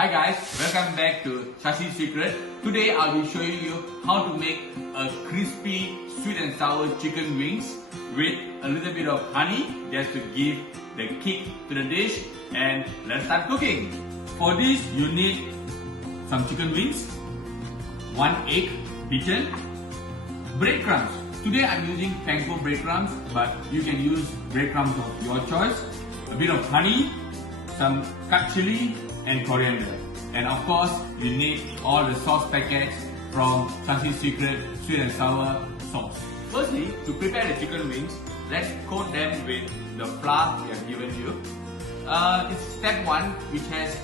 Hi guys, welcome back to Sashi Secret. Today I will show you how to make a crispy sweet and sour chicken wings with a little bit of honey just to give the kick to the dish, and let's start cooking. For this you need some chicken wings, 1 egg beaten, breadcrumbs. Today I'm using panko breadcrumbs, but you can use breadcrumbs of your choice, a bit of honey, some cut chili and coriander. And of course, you need all the sauce packets from Sashi Secret sweet and sour sauce. Firstly, to prepare the chicken wings, let's coat them with the flour we have given you. It's step 1, which has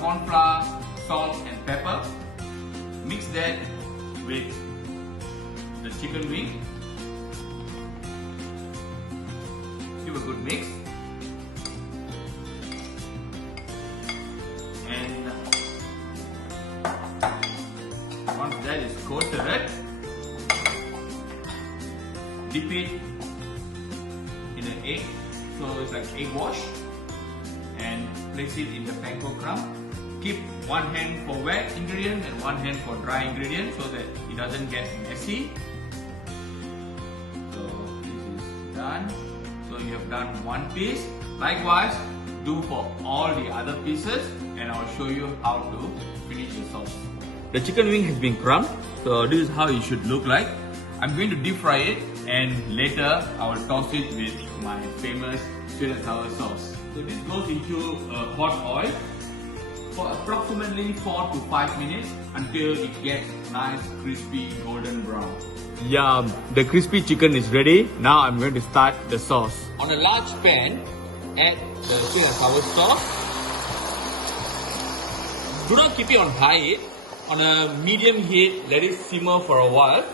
corn flour, salt and pepper. Mix that with the chicken wing. Give a good mix. And once that is coated, dip it in an egg, so it's like egg wash, and place it in the panko crumb. Keep one hand for wet ingredient and one hand for dry ingredient so that it doesn't get messy. So this is done. So you have done one piece. Likewise, do for all the other pieces, and I'll show you how to finish the sauce. The chicken wing has been crumbed, so this is how it should look like. I'm going to deep fry it, and later I will toss it with my famous sweet and sour sauce. So this goes into hot oil for approximately 4 to 5 minutes until it gets nice crispy golden brown. Yum! The crispy chicken is ready. Now I'm going to start the sauce. On a large pan, add the sweet and sour sauce. Do not keep it on high heat. On a medium heat, let it simmer for a while.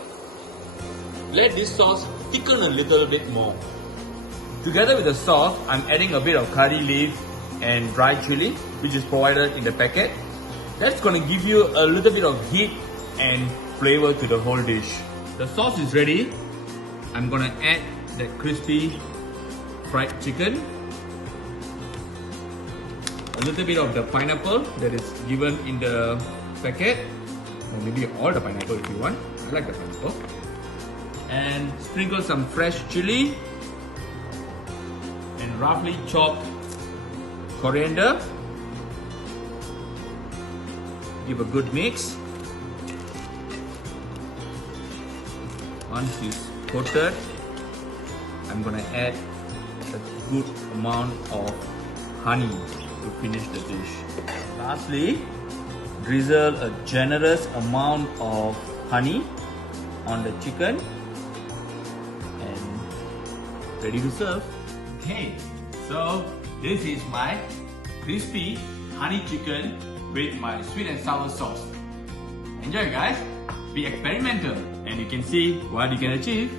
Let this sauce thicken a little bit more. Together with the sauce, I'm adding a bit of curry leaf and dry chili, which is provided in the packet. That's going to give you a little bit of heat and flavor to the whole dish. The sauce is ready. I'm going to add that crispy fried chicken, a little bit of the pineapple that is given in the packet, or maybe all the pineapple if you want. I like the pineapple. And sprinkle some fresh chili and roughly chopped coriander. Give a good mix. Once it's coated, I'm gonna add a good amount of honey to finish the dish. Lastly, drizzle a generous amount of honey on the chicken and ready to serve. Okay, so this is my crispy honey chicken with my sweet and sour sauce. Enjoy guys, be experimental and you can see what you can achieve.